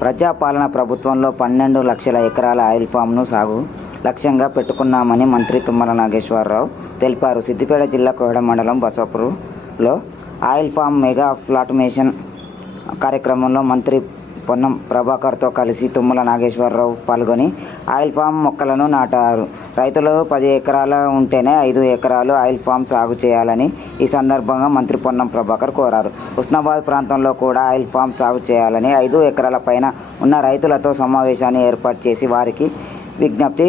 ప్రజాపాలన ప్రభుత్వంలో 12 లక్షల ఎకరాల ఆయిల్ ఫామ్ను సాగు లక్ష్యంగా పెట్టుకున్నామని మంత్రి తుమ్మల నాగేశ్వరరావు తెలిపారు. సిద్దిపేట జిల్లా కోహెడ మండలం బసాపూర్లో ఆయిల్ ఫామ్ మెగా ప్లాంటేషన్ కార్యక్రమంలో మంత్రి పొన్నం ప్రభాకర్తో కలిసి తుమ్మల నాగేశ్వరరావు పాల్గొని ఆయిల్ ఫామ్ మొక్కలను నాటారు. రైతులు 10 ఎకరాలు ఉంటేనే 5 ఎకరాలు ఆయిల్ ఫామ్ సాగు చేయాలని ఈ సందర్భంగా మంత్రి పొన్నం ప్రభాకర్ కోరారు. హుస్నాబాద్ ప్రాంతంలో కూడా ఆయిల్ ఫామ్ సాగు చేయాలని 5 ఎకరాల పైన ఉన్న రైతులతో సమావేశాన్ని ఏర్పాటు చేసి వారికి విజ్ఞప్తి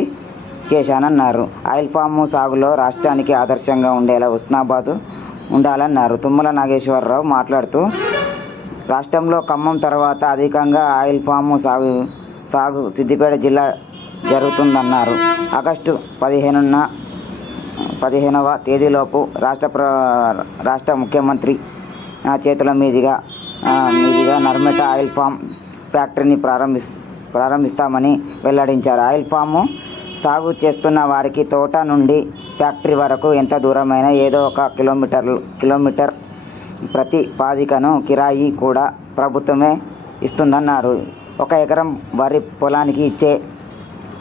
చేశానన్నారు. ఆయిల్ ఫామ్ సాగులో రాష్ట్రానికి ఆదర్శంగా ఉండేలా హుస్నాబాద్ ఉండాలన్నారు. తుమ్మల నాగేశ్వరరావు మాట్లాడుతూ రాష్ట్రంలో ఖమ్మం తర్వాత అధికంగా ఆయిల్ ఫామ్ సాగు సిద్దిపేట జిల్లా జరుగుతుందన్నారు. ఆగస్టు 15వ తేదీలోపు రాష్ట్ర ముఖ్యమంత్రి చేతుల మీదుగా నర్మెట ఆయిల్ ఫామ్ ఫ్యాక్టరీని ప్రారంభిస్తామని వెల్లడించారు. ఆయిల్ ఫామ్ సాగు చేస్తున్న వారికి తోట నుండి ఫ్యాక్టరీ వరకు ఎంత దూరమైనా ఏదో ఒక కిలోమీటర్ ప్రతిపాదికను కిరాయి కూడా ప్రభుత్వమే ఇస్తుందన్నారు. 1 ఎకరం వరి పొలానికి ఇచ్చే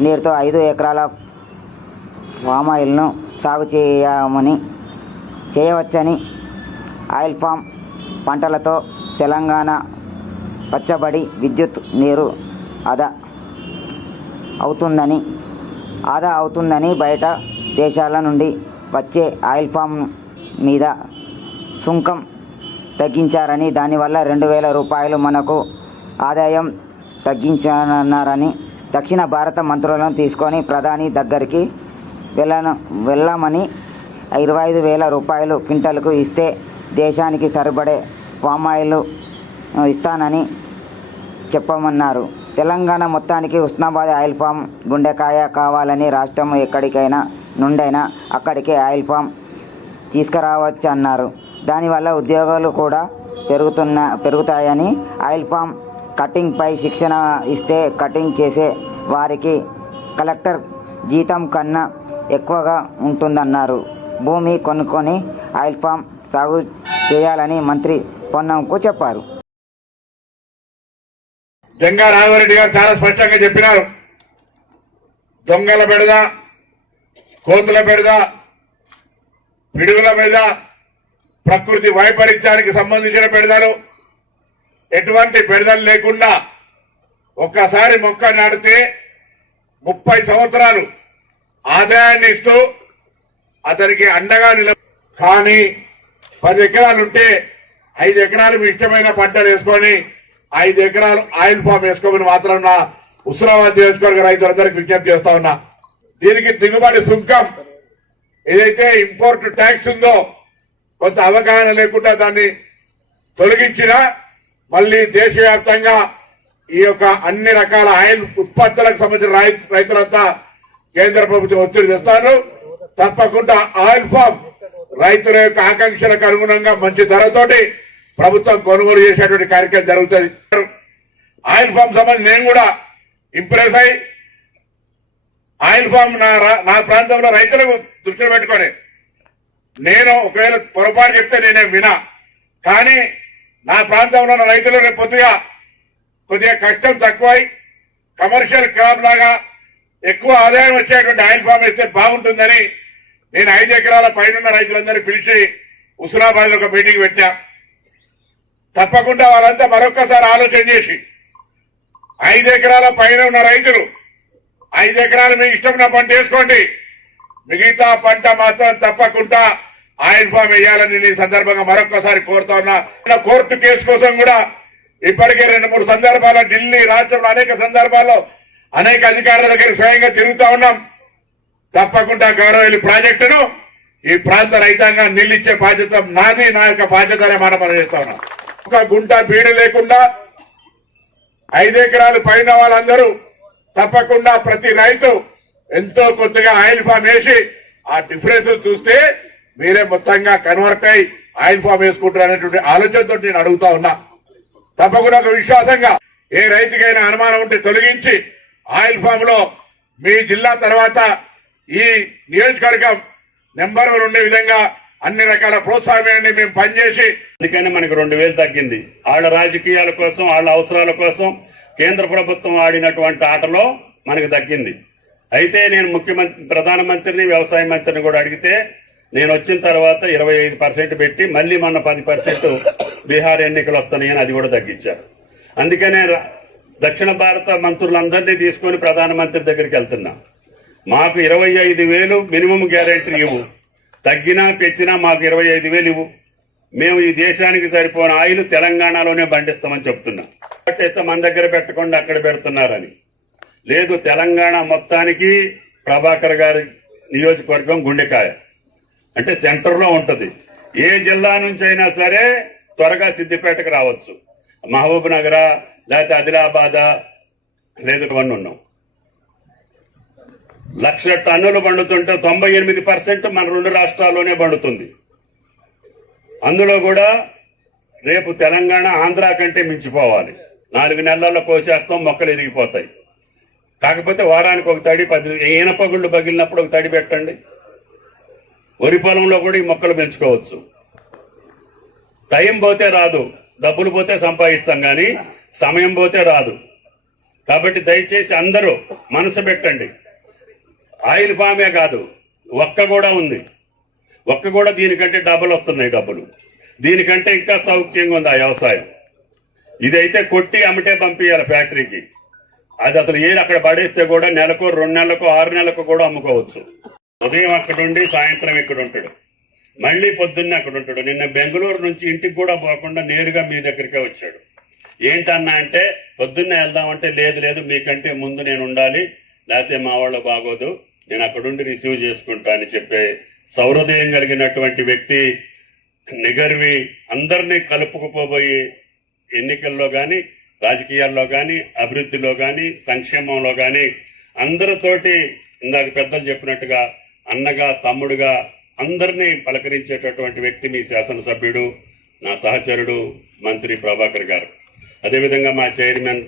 నీరుతో 5 ఎకరాల ఫామ్ ఆయిల్ను సాగు చేయవచ్చని, ఆయిల్ ఫామ్ పంటలతో తెలంగాణ పచ్చబడి విద్యుత్ నీరు ఆదా అవుతుందని బయట దేశాల నుండి వచ్చే ఆయిల్ ఫామ్ మీద సుంకం తగ్గించారని, దానివల్ల 2000 రూపాయలు మనకు ఆదాయం తగ్గించారని, దక్షిణ భారత మంత్రులను తీసుకొని ప్రధాని దగ్గరికి వెళ్ళమని 25,000 రూపాయలు క్వింటల్కు ఇస్తే దేశానికి సరిపడే పామ్ ఆయిల్ ఇస్తానని చెప్పమన్నారు. తెలంగాణ మొత్తానికి హుస్నాబాద్ ఆయిల్ ఫామ్ గుండెకాయ కావాలని, రాష్ట్రం ఎక్కడికైనా నుండైనా అక్కడికే ఆయిల్ ఫామ్ తీసుకురావచ్చన్నారు. దానివల్ల ఉద్యోగాలు కూడా పెరుగుతాయని, ఆయిల్ ఫామ్ కటింగ్ పై శిక్షణ ఇస్తే కటింగ్ చేసే వారికి కలెక్టర్ జీతం కన్నా ఎక్కువగా ఉంటుందన్నారు. భూమి కొనుక్కొని ఆయిల్ ఫామ్ సాగు చేయాలని మంత్రి పొన్నంకు చెప్పారు. జంగా రాఘవరెడ్డి గారు చాలా స్పష్టంగా చెప్పినారు. దొంగల బెడద, కోతుల బెడద, పిడుగుల మీద, ప్రకృతి వైపరీత్యానికి సంబంధించిన బెడదలు, ఎటువంటి బెడదలు లేకుండా ఒక్కసారి మొక్క నాటితే 30 సంవత్సరాలు ఆదాయాన్ని ఇస్తూ అతనికి అండగా కానీ 10 ఎకరాలుంటే 5 ఎకరాలు మీ ఇష్టమైన పంటలు వేసుకొని 5 ఎకరాలు ఆయిల్ ఫామ్ వేసుకోమని మాత్రం నా హుస్నాబాద్ నియోజకవర్గ రైతులందరికీ విజ్ఞప్తి చేస్తా ఉన్నా. దీనికి దిగుబడి సుంకం ఏదైతే ఇంపోర్ట్ ట్యాక్స్ ఉందో కొంత అవగాహన లేకుండా దాన్ని తొలగించినా మళ్ళీ దేశవ్యాప్తంగా ఈ యొక్క అన్ని రకాల ఆయిల్ ఉత్పత్తులకు సంబంధించిన రైతులంతా కేంద్ర ప్రభుత్వం ఒత్తిడి తెస్తారు. తప్పకుండా ఆయిల్ ఫామ్ రైతుల యొక్క ఆకాంక్షలకు అనుగుణంగా మంచి ధరతోటి ప్రభుత్వం కొనుగోలు చేసేటువంటి కార్యక్రమం జరుగుతుంది. ఆయిల్ ఫామ్ సంబంధించి నేను కూడా ఇంప్రెస్ అయి ఆయిల్ ఫామ్ నా ప్రాంతంలో రైతులకు దృష్టిలో పెట్టుకొని నేను ఒకవేళ పొరపాటు చెప్తే నేనేం వినా, కానీ నా ప్రాంతంలో ఉన్న రైతులు రేపు కొద్దిగా కష్టం తక్కువై కమర్షియల్ క్రాప్ లాగా ఎక్కువ ఆదాయం వచ్చేటువంటి ఆయిల్ ఫామ్ ఇస్తే బాగుంటుందని నేను 5 ఎకరాల పైన రైతులందరినీ పిలిచి హుస్నాబాద్ లో ఒక మీటింగ్ పెట్టా. తప్పకుండా వాళ్ళంతా మరొక్కసారి ఆలోచన చేసి 5 ఎకరాల పైన ఉన్న రైతులు 5 ఎకరాలు మీకు ఇష్టమైన పంట వేసుకోండి, మిగతా పంట మాత్రం తప్పకుండా ఆయిల్ ఫామ్ వేయాలని ఈ సందర్భంగా మరొక్కసారి కోరుతా ఉన్నా. కోర్టు కేసు కోసం కూడా ఇప్పటికే 2-3 సందర్భాల్లో ఢిల్లీ రాష్ట్రంలో అనేక సందర్భాల్లో అనేక అధికారుల దగ్గర స్వయంగా తిరుగుతా ఉన్నాం. తప్పకుండా గౌరవ ప్రాజెక్టును ఈ ప్రాంత రైతాంగం నిలిచ్చే బాధ్యత నాది, నా యొక్క బాధ్యత అనే మాట మనం చేస్తా ఉన్నాం. ఒక గుంట బీడు లేకుండా 5 ఎకరాలు పైన వాళ్ళందరూ తప్పకుండా ప్రతి రైతు ఎంతో కొత్తగా ఆయిల్ ఫామ్ వేసి ఆ డిఫరెన్స్ చూస్తే మీరే మొత్తంగా కన్వర్ట్ అయి ఆయిల్ ఫామ్ వేసుకుంటారు అనేటువంటి ఆలోచనతో నేను అడుగుతా ఉన్నా. తప్పకుండా ఒక విశ్వాసంగా ఏ రైతుకైనా అనుమానం ఉంటే తొలగించి ఆయిల్ ఫామ్ లో మీ జిల్లా తర్వాత ఈ నియోజకవర్గం నెంబర్ 1 ఉండే విధంగా అన్ని రకాల ప్రోత్సాహం మేము పనిచేసి అందుకని మనకు 2000 తగ్గింది. వాళ్ళ రాజకీయాల కోసం, వాళ్ళ అవసరాల కోసం కేంద్ర ప్రభుత్వం ఆడినటువంటి ఆటలో మనకు దక్కింది. అయితే నేను ప్రధానమంత్రిని వ్యవసాయ మంత్రిని కూడా అడిగితే నేను వచ్చిన తర్వాత 25% పెట్టి మళ్ళీ మొన్న 10% బీహార్ ఎన్నికలు వస్తున్నాయని అది కూడా తగ్గించారు. అందుకనే దక్షిణ భారత మంత్రులందరినీ తీసుకొని ప్రధానమంత్రి దగ్గరికి వెళ్తున్నా. మాకు 25,000 మినిమం గ్యారెంటీ ఇవ్వు, తగ్గినా పెంచినా మాకు 25,000 ఇవ్వు, మేము ఈ దేశానికి సరిపోయిన ఆయిల్ తెలంగాణలోనే బండిస్తామని చెప్తున్నాం. పట్టేస్తే మన దగ్గర పెట్టకుండా అక్కడ పెడుతున్నారని లేదు. తెలంగాణ మొత్తానికి ప్రభాకర్ గారి నియోజకవర్గం గుండెకాయ, అంటే సెంటర్ లో ఉంటది. ఏ జిల్లా నుంచి అయినా సరే త్వరగా సిద్దిపేటకు రావచ్చు. మహబూబ్ నగర లేకపోతే ఆదిలాబాద్ లేదు ఇవన్నీ ఉన్నాం. 1,00,000 టన్నులు పండుతుంటే 98% మన 2 రాష్ట్రాల్లోనే పండుతుంది. అందులో కూడా రేపు తెలంగాణ ఆంధ్ర కంటే మించిపోవాలి. 4 నెలల్లో కోసేస్తాం, మొక్కలు ఎదిగిపోతాయి. కాకపోతే వారానికి ఒక తడి 10 ఈనపగుళ్ళు పగిలినప్పుడు ఒక తడి పెట్టండి. వరి పొలంలో కూడా ఈ మొక్కలు పెంచుకోవచ్చు. టైం పోతే రాదు, డబ్బులు పోతే సంపాదిస్తాం కానీ సమయం పోతే రాదు. కాబట్టి దయచేసి అందరూ మనసు పెట్టండి. ఆయిల్ ఫామే కాదు, ఒక్క కూడా ఉంది. ఒక్క కూడా దీనికంటే డబ్బులు వస్తున్నాయి. డబ్బులు దీనికంటే ఇంకా సౌఖ్యంగా ఉంది ఆ వ్యవసాయం. ఇదైతే కొట్టి అమ్మటే పంపించాలి ఫ్యాక్టరీకి. అది అసలు ఏది అక్కడ పడేస్తే కూడా నెలకు 2 నెలలకు 6 నెలలకు కూడా అమ్ముకోవచ్చు. ఉదయం అక్కడ ఉండి సాయంత్రం ఇక్కడ ఉంటాడు, మళ్ళీ పొద్దున్నే అక్కడ ఉంటాడు. నిన్న బెంగళూరు నుంచి ఇంటికి కూడా పోకుండా నేరుగా మీ దగ్గరికే వచ్చాడు. ఏంటన్నా అంటే పొద్దున్నే వెళ్దామంటే లేదు మీకంటే ముందు నేను ఉండాలి, లేకపోతే మా వాళ్ళు బాగోదు, నేను అక్కడుండి రిసీవ్ చేసుకుంటా అని చెప్పే సౌహృదయం కలిగినటువంటి వ్యక్తి. నిగర్వి అందరినీ కలుపుకుపోబోయి ఎన్నికల్లో కానీ రాజకీయాల్లో కానీ అభివృద్ధిలో కానీ సంక్షేమంలో కానీ అందరితోటి ఇందాక పెద్దలు చెప్పినట్టుగా అన్నగా తమ్ముడుగా అందరినీ పలకరించేటటువంటి వ్యక్తి మీ శాసనసభ్యుడు, నా సహచరుడు మంత్రి ప్రభాకర్ గారు. అదేవిధంగా మా చైర్మన్